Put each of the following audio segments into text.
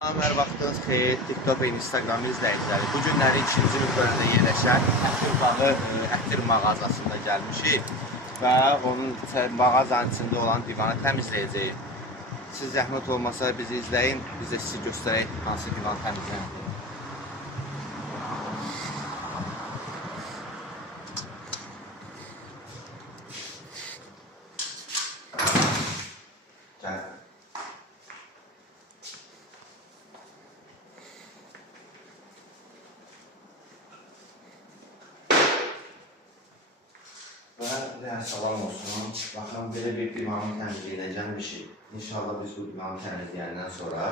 Hər vaxtınız xeyir, TikTok və Instagram izləyiciləri. Bu günləri 2-ci nöqtədə yerləşən Ətir bağı ətir mağazasında gəlmişik və onun mağazanın içində olan divanı təmizləyəcəyik. Siz zəhmət olmasa bizi izləyin, biz də sizi göstərək hansı divan təmizləyir. Gəl. Salam olsun. Baxın, belə bir divanı təmizləyinə gəlmişik. İnşallah biz bu divanı təmizləyəndən sonra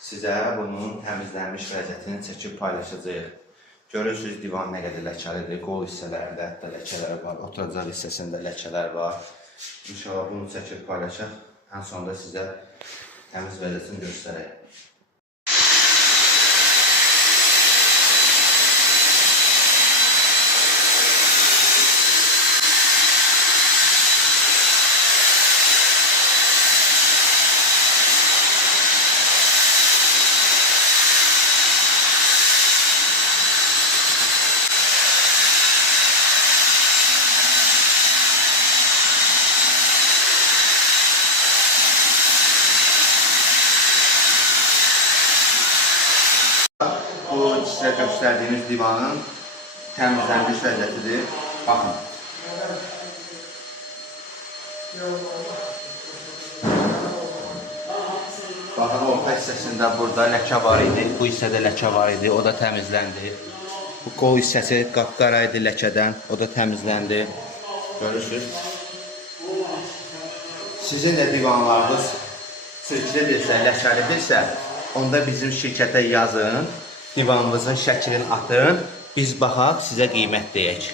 sizə bunun təmizlənmiş vəziyyətini çəkib paylaşacağıq. Görürsünüz divan nə qədər ləkəlidir. Qol hissələrində hətta ləkələr var. Oturacaq hissəsində ləkələr var. İnşallah bunu çəkib paylaşaq. Ən sonunda sizə təmiz vəziyyətini göstərək. Bu sizə göstərdiyimiz divanın təmizlənmiş vəziyyətidir. Baxın. Baxın, orta hissəsində burada ləkə var idi. Bu hissədə ləkə var idi. O da təmizləndi. Bu qol hissəsi qapqara idi ləkədən. O da təmizləndi. Görürsünüz. Sizin də divanlarınız sirklidirsə, ləkəlidirsə, onda bizim şirkətə yazın. Divanımızın şəklini atın, biz baxaq, sizə qiymət deyək.